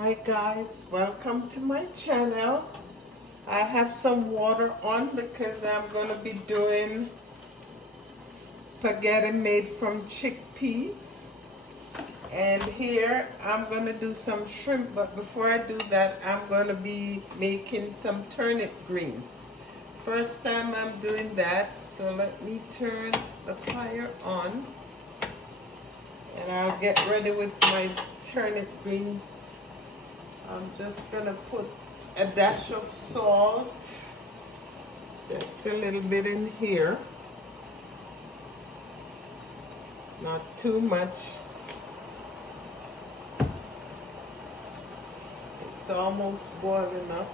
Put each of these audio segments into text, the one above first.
Hi guys, welcome to my channel. I have some water on because I'm going to be doing spaghetti made from chickpeas. And here I'm going to do some shrimp, but before I do that I'm going to be making some turnip greens. First time I'm doing that, so let me turn the fire on and I'll get ready with my turnip greens. I'm just gonna put a dash of salt, just a little bit in here, not too much. It's almost boiling up.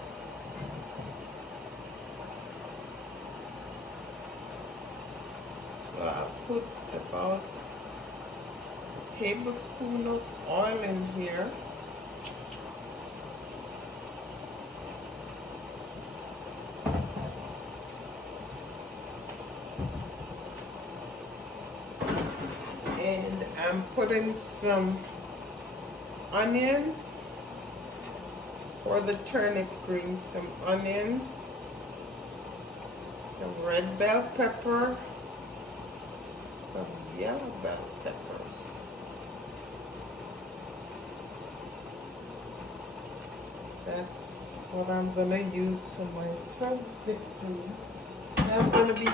So I'll put about a tablespoon of oil in here. And I'm putting some onions for the turnip greens, some onions, some red bell pepper, some yellow bell peppers. That's what I'm going to use for my turnip greens. I'm going to be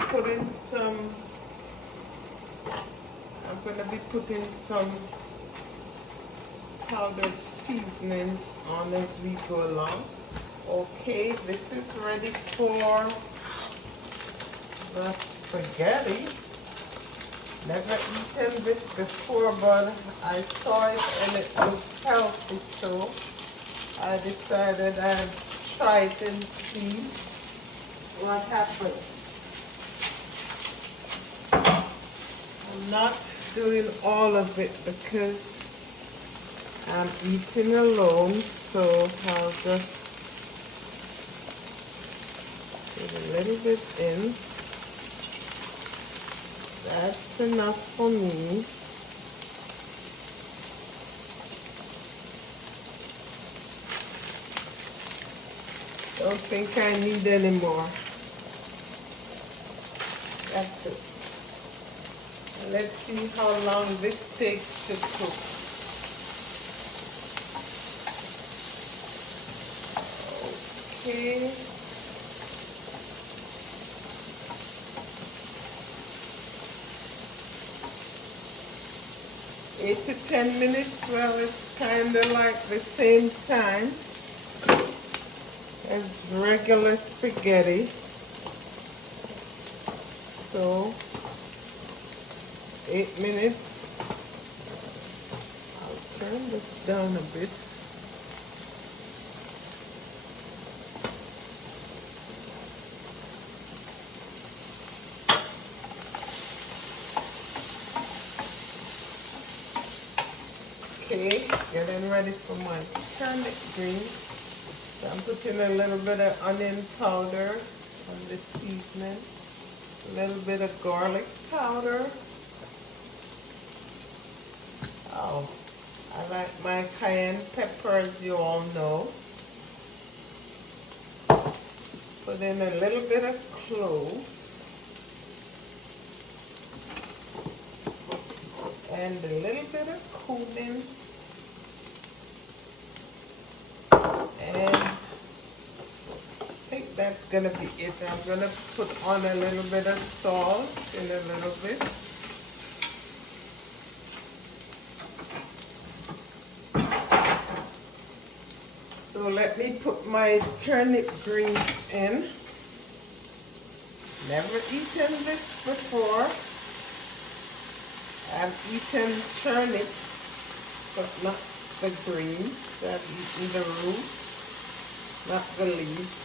putting some powdered seasonings on as we go along. Okay, this is ready for the spaghetti. Never eaten this before, but I saw it and it looked healthy, so I decided I'd try it and see what happens. I'm not doing all of it because I'm eating alone, so I'll just put a little bit in. That's enough for me. Don't think I need any more. That's it. Let's see how long this takes to cook. Okay. Eight to 10 minutes. Well, it's kind of like the same time as regular spaghetti. So 8 minutes. I'll turn this down a bit. Okay, getting ready for my turnip greens. So I'm putting a little bit of onion powder on this seasoning, a little bit of garlic powder. Oh, I like my cayenne pepper, as you all know. Put in a little bit of cloves and a little bit of cumin, and I think that's gonna be it. I'm gonna put on a little bit of salt in a little bit. So let me put my turnip greens in. Never eaten this before. I've eaten turnip, but not the greens. I've eaten the roots, not the leaves.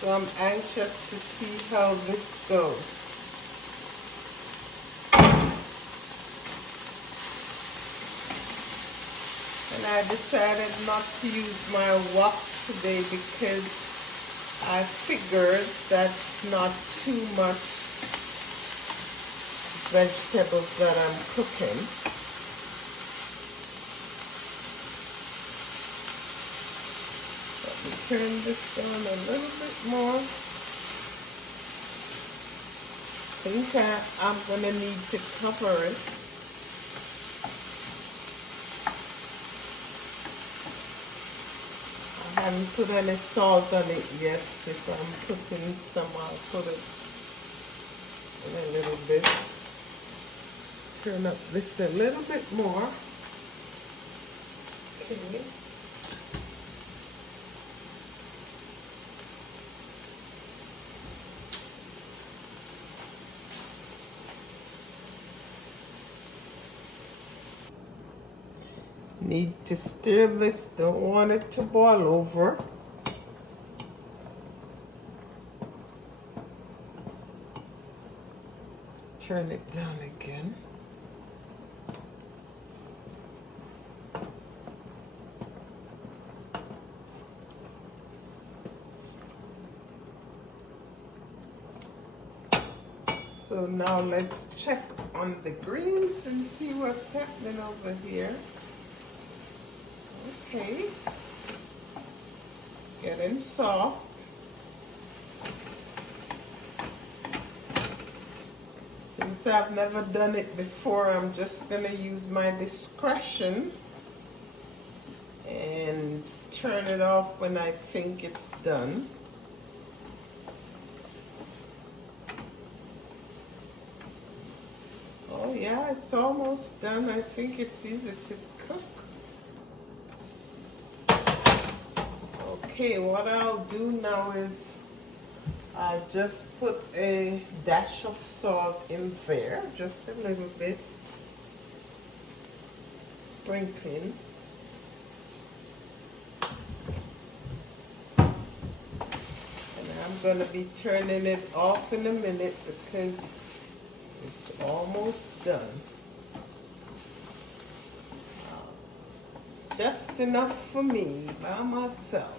So I'm anxious to see how this goes. And I decided not to use my wok today because I figured that's not too much vegetables that I'm cooking. Turn this down a little bit more. I think I'm gonna need to cover it. I haven't put any salt on it yet. If I'm putting some, I'll put it in a little bit. Turn up this a little bit more. Okay. Need to stir this, don't want it to boil over. Turn it down again. So now let's check on the greens and see what's happening over here. Okay, getting soft. Since I've never done it before, I'm just gonna use my discretion and turn it off when I think it's done. Oh yeah, it's almost done. I think it's easy to cook. Okay, what I'll do now is I'll just put a dash of salt in there, just a little bit, sprinkling. And I'm going to be turning it off in a minute because it's almost done. Just enough for me, by myself.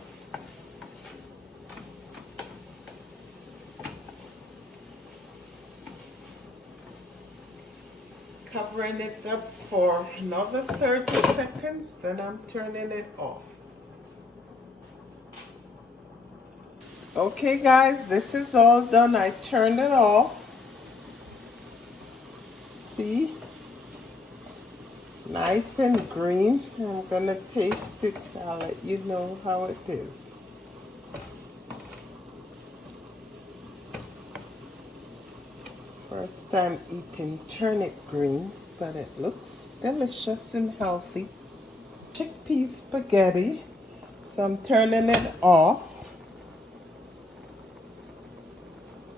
Covering it up for another 30 seconds, then I'm turning it off. Okay guys, this is all done. I turned it off. See? Nice and green. I'm gonna taste it. I'll let you know how it is. First time eating turnip greens, but it looks delicious and healthy. Chickpea spaghetti. So I'm turning it off.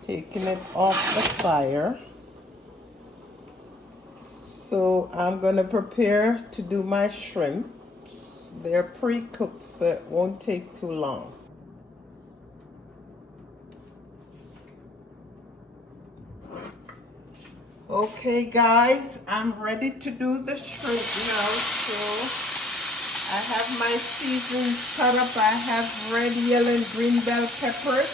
Taking it off the fire. So I'm going to prepare to do my shrimp. They're pre-cooked, so it won't take too long. Okay guys, I'm ready to do the shrimp now. So I have my seasonings cut up. I have red, yellow, and green bell peppers.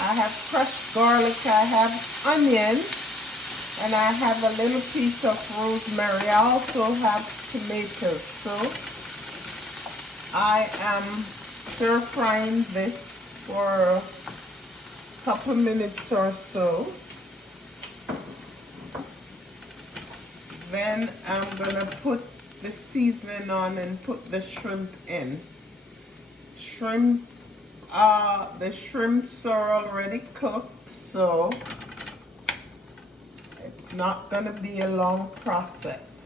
I have crushed garlic. I have onion. And I have a little piece of rosemary. I also have tomatoes. So I am stir frying this for a couple minutes or so. Then I'm gonna put the seasoning on and put the shrimp in. The shrimps are already cooked, so it's not gonna be a long process.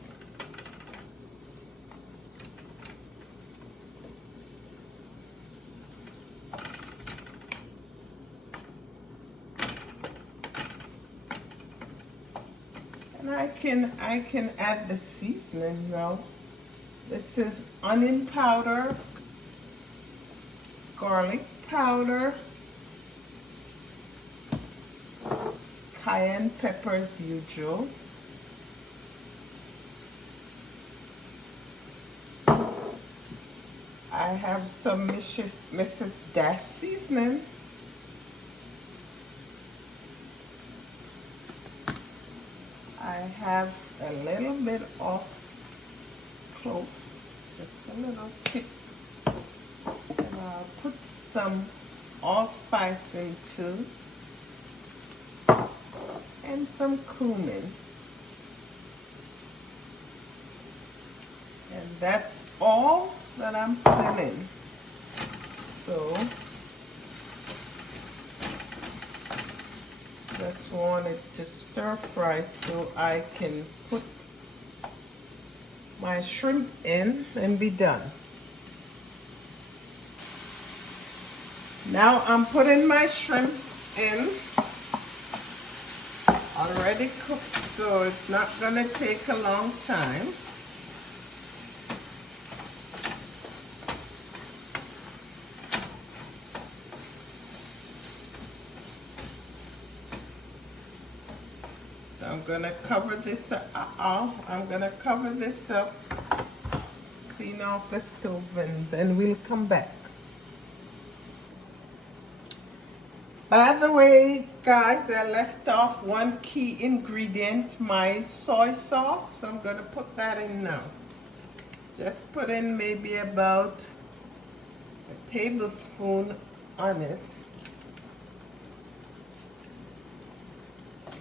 And I can add the seasoning now. This is onion powder, garlic powder, cayenne pepper as usual. I have some Mrs. Dash seasoning. I have a little bit of clove, just a little tip. And I'll put some allspice in too, and some cumin. And that's all that I'm putting in. So just want it to stir fry so I can put my shrimp in and be done. Now I'm putting my shrimp in, already cooked, so it's not gonna take a long time. So I'm gonna cover this up. I'm gonna cover this up, clean off the stove, and then we'll come back. By the way, guys, I left off one key ingredient, my soy sauce. So I'm gonna put that in now. Just put in maybe about a tablespoon on it.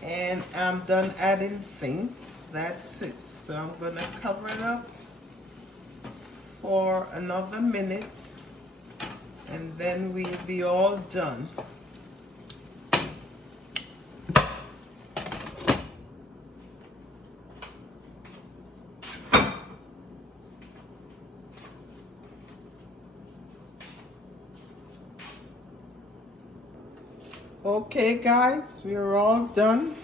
And I'm done adding things. That's it. So I'm gonna cover it up for another minute, and then we'll be all done. Okay guys, we're all done.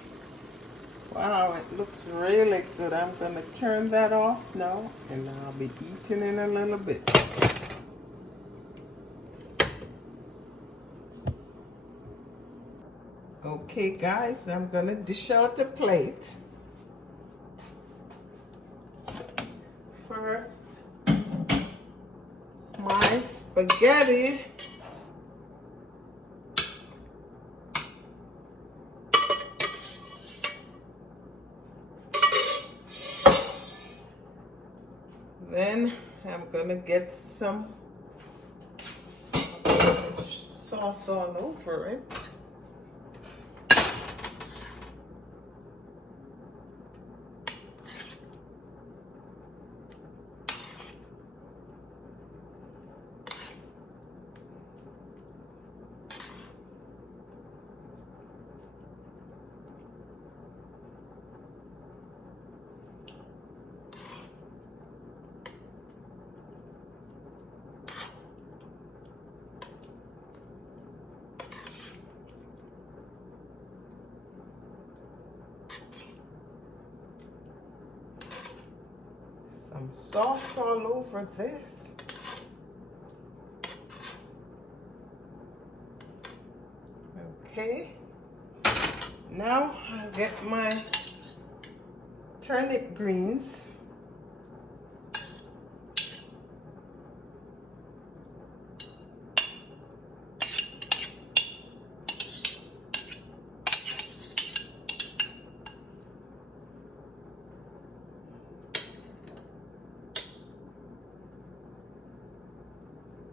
Wow, it looks really good. I'm gonna turn that off now, and I'll be eating in a little bit. Okay guys, I'm gonna dish out the plate. First, my spaghetti. Then I'm gonna get some sauce all over it. Some sauce all over this. Okay, now I'll get my turnip greens.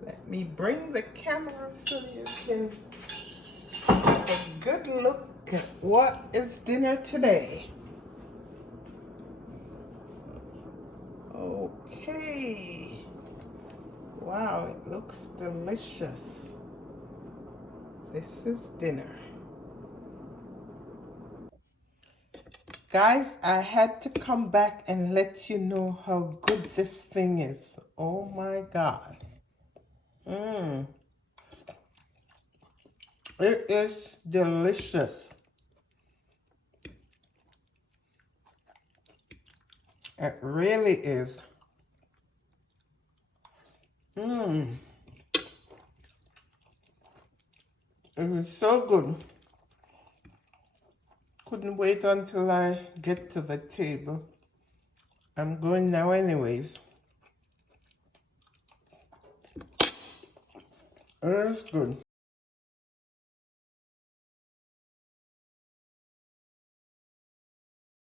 Let me bring the camera so you can have a good look at what is dinner today. Okay. Wow, it looks delicious. This is dinner. Guys, I had to come back and let you know how good this thing is. Oh my God. It is delicious. It really is. It is so good. Couldn't wait until I get to the table. I'm going now anyways. It is good.